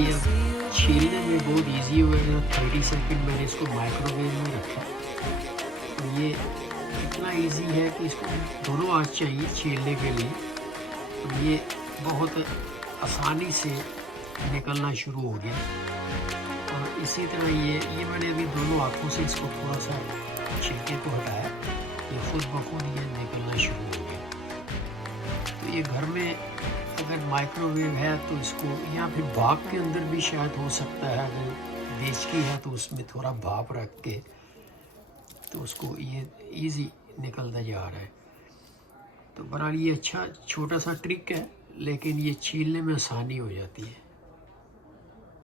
ये अब छीलने में बहुत इजी हो गया। 30 सेकंड मैंने इसको माइक्रोवेव में रखा, तो ये इतना इजी है कि इसको दोनों आंच चाहिए छीलने के लिए। तो ये बहुत आसानी से निकलना शुरू हो गया। और इसी तरह ये मैंने अभी दोनों आँखों से इसको थोड़ा सा छिलके को हटाया, ये खुद ब खुद ये निकलना शुरू हो गया। तो ये घर में अगर माइक्रोवेव है तो इसको, या फिर भाप के अंदर भी शायद हो सकता है, अगर देचकी है तो उसमें थोड़ा भाप रख के तो उसको ये इजी निकलता जा रहा है। तो बहरहाल ये अच्छा छोटा सा ट्रिक है, लेकिन ये छीलने में आसानी हो जाती है।